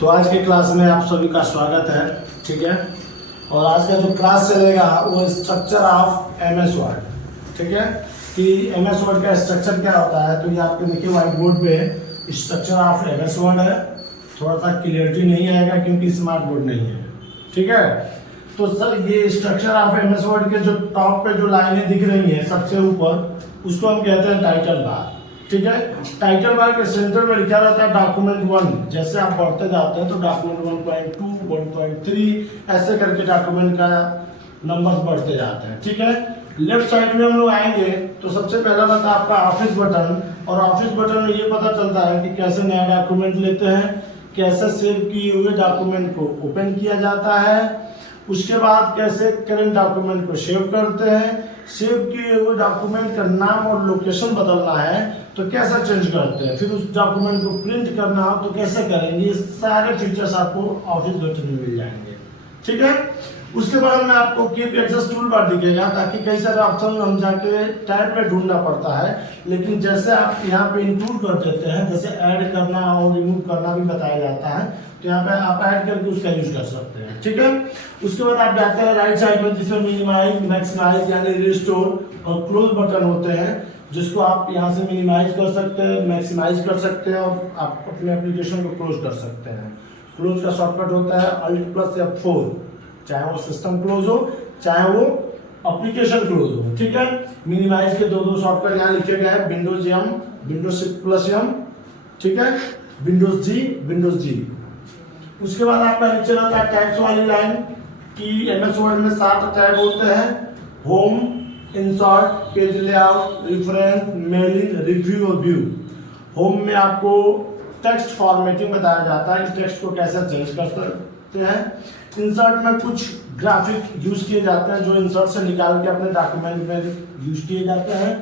तो आज के क्लास में आप सभी का स्वागत है। ठीक है, और आज का जो क्लास चलेगा वो स्ट्रक्चर ऑफ एमएस वर्ड। ठीक है, कि एमएस वर्ड का स्ट्रक्चर क्या होता है। तो ये आपके देखिए व्हाइट बोर्ड पे स्ट्रक्चर ऑफ एमएस वर्ड है। थोड़ा सा क्लियरिटी नहीं आएगा क्योंकि स्मार्ट बोर्ड नहीं है। ठीक है, तो सर ये स्ट्रक्चर ऑफ एमएस वर्ड के जो टॉप पे जो लाइनें दिख रही हैं सबसे ऊपर, उसको हम कहते हैं टाइटल बार। ठीक है, टाइटल बार के सेंटर में लिखा रहता है डॉक्यूमेंट 1। जैसे आप बढ़ते जाते हैं तो डॉक्यूमेंट 1.2, 1.3 ऐसे करके डॉक्यूमेंट का नंबर बढ़ते जाते हैं। ठीक है, लेफ्ट साइड में हम लोग आएंगे तो सबसे पहला रहता है आपका ऑफिस बटन। और ऑफिस बटन में ये पता चलता है कि कैसे नया डॉक्यूमेंट लेते हैं, कैसे सेव किए हुए डॉक्यूमेंट को ओपन किया जाता है, उसके बाद कैसे करंट डॉक्यूमेंट को सेव करते हैं, सेव किए हुए डॉक्यूमेंट का नाम और लोकेशन बदलना है तो कैसे चेंज करते हैं, फिर उस डॉक्यूमेंट को प्रिंट करना हो तो कैसे करेंगे। ये सारे फीचर्स आपको ऑफिस बटन में मिल जाएंगे। ठीक है, उसके बाद में आपको कीप एक्सेस टूल बार दिखेगा ताकि कई सारे ऑप्शन हम जाके टैब में ढूंढना पड़ता है। लेकिन जैसे आप यहाँ पे इंक्लूड कर देते हैं, जैसे ऐड करना और रिमूव करना भी बताया जाता है, तो यहाँ पे आप ऐड करके उसका यूज कर सकते हैं। ठीक है, उसके बाद आप जाते हैं राइट साइड में जिसमें मिनिमाइज, मैक्सिमाइज यानी रिस्टोर और क्लोज बटन होते हैं, जिसको आप यहाँ से मिनिमाइज कर सकते हैं, मैक्सिमाइज कर सकते हैं और आप अपने एप्लीकेशन को क्लोज कर सकते हैं। क्लोज का शॉर्टकट होता है Alt+F4, चाहे वो सिस्टम क्लोज हो चाहे वो एप्लीकेशन क्लोज हो। ठीक है, मिनिमाइज के दो शॉर्टकट यहाँ लिखे गए हैं, विंडोज एम, विंडोज +M। ठीक है, विंडोज जी। उसके बाद आपका नीचे रहता है टैब्स वाली लाइन कि एमएस वर्ड में 7 टैब होते हैं: home, insert, page layout, reference, mailing, review और व्यू। होम में आपको टेक्स्ट फॉर्मेटिंग बताया जाता है कि टेक्स्ट को कैसे चेंज कर सकते हैं। इंसर्ट में कुछ ग्राफिक यूज किए जाते हैं जो इंसर्ट से निकाल के अपने डॉक्यूमेंट में यूज किए जाते हैं।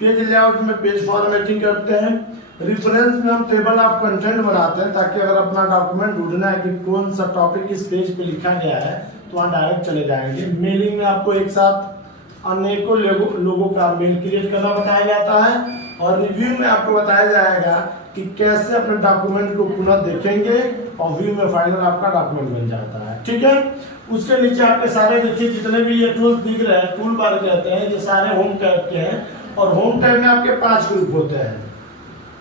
पेज लेआउट में पेज फॉर्मेटिंग करते हैं। रेफरेंस में हम टेबल ऑफ कंटेंट बनाते हैं ताकि अगर अपना डॉक्यूमेंट ढूंढना है कि कौन सा टॉपिक इस पेज पे लिखा गया है तो वहाँ डायरेक्ट चले जाएंगे। मेलिंग में आपको एक साथ अनेकों लोगों का मेल क्रिएट करना बताया जाता है। और रिव्यू में आपको बताया जाएगा कि कैसे अपने डॉक्यूमेंट को पुनः देखेंगे और व्यू में फाइनल आपका डॉक्यूमेंट बन जाता है। ठीक है, उसके नीचे आपके सारे देखिए जितने भी ये टूल्स दिख रहे हैं, टूल बार कहते हैं, ये सारे होम टैब के हैं। और होम टैब में आपके 5 ग्रुप होते हैं: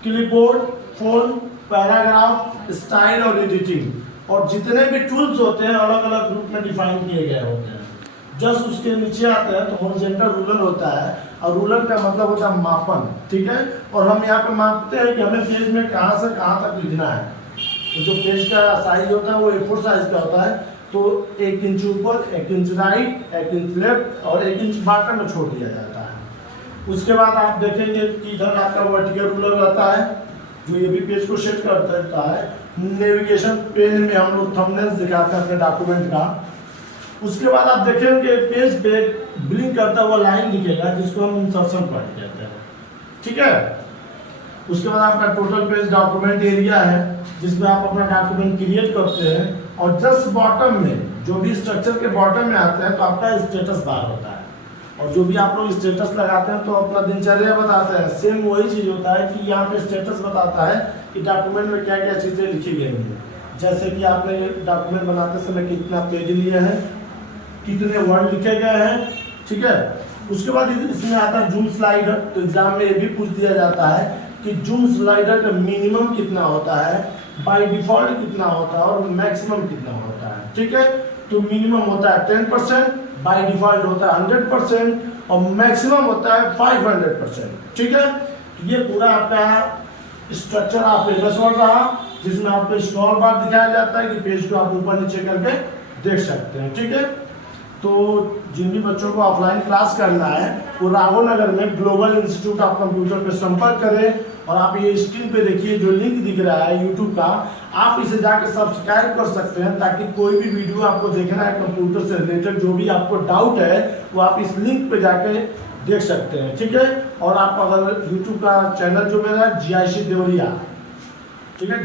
क्लिपबोर्ड, फोन, पैराग्राफ, स्टाइल और एडिटिंग। और जितने भी टूल्स होते हैं अलग अलग ग्रुप में डिफाइन किए गए होते हैं। जस्ट उसके नीचे आते हैं तो हॉरिजॉन्टल रूलर होता है, और रूलर का मतलब होता है मापन। ठीक है, और हम यहाँ पे मापते हैं कि हमें पेज में कहाँ से कहाँ तक लिखना है। तो जो पेज का साइज होता है वो A4 साइज का होता है, तो 1 इंच ऊपर, 1 इंच राइट, 1 इंच लेफ्ट और 1 इंच बॉटम में छोड़ दिया जाता है। उसके बाद आप देखेंगे कि इधर आपका वर्टिकल रूलर रहता है जो ये भी पेज को सेट कर देता है। नेविगेशन पेन में हम लोग थंबनेल्स दिखाते हैं अपने डॉक्यूमेंट का। उसके बाद आप देखेंगे पेज पे ब्लिंक करता हुआ लाइन दिखेगा जिसको हम इंसर्शन पॉइंट कहते हैं। ठीक है, उसके बाद आपका टोटल पेज डॉक्यूमेंट एरिया है जिसमें आप अपना डॉक्यूमेंट क्रिएट करते हैं। और जस्ट बॉटम में जो भी स्ट्रक्चर के बॉटम में आता है तो आपका स्टेटस बार होता है। और जो भी आप लोग स्टेटस लगाते हैं तो अपना दिनचर्या बताते हैं, सेम वही चीज होता है कि यहाँ पे स्टेटस बताता है कि डॉक्यूमेंट में क्या क्या चीजें लिखी गई हैं। जैसे कि आपने डॉक्यूमेंट बनाते समय कितना पेज लिए हैं, कितने वर्ड लिखे गए हैं। ठीक है, उसके बाद इसमें आता है जूम स्लाइडर। तो एग्जाम में ये भी पूछ दिया जाता है कि जूम स्लाइडर का मिनिमम कितना होता है, बाय डिफॉल्ट कितना होता है और मैक्सिमम कितना होता है। ठीक है, तो मिनिमम होता है 10%, बाय डिफॉल्ट होता है 100% और मैक्सिमम होता है 500%। ठीक है, ये पूरा आपका स्ट्रक्चर आप एमएस वर्ड रहा जिसमें आपको स्क्रॉल बार दिखाया जाता है कि पेज को आप ऊपर नीचे करके देख सकते हैं। ठीक है, तो जिन भी बच्चों को ऑफलाइन क्लास करना है वो राघव नगर में ग्लोबल इंस्टीट्यूट ऑफ कंप्यूटर पे संपर्क करें। और आप ये स्क्रीन पे देखिए जो लिंक दिख रहा है यूट्यूब का, आप इसे जाकर सब्सक्राइब कर सकते हैं ताकि कोई भी वीडियो आपको देखना है कंप्यूटर से रिलेटेड, जो भी आपको डाउट है वो आप इस लिंक पे जाके देख सकते हैं। ठीक है, और आप अगर यूट्यूब का चैनल जो मेरा है GIC देवरिया, ठीक है।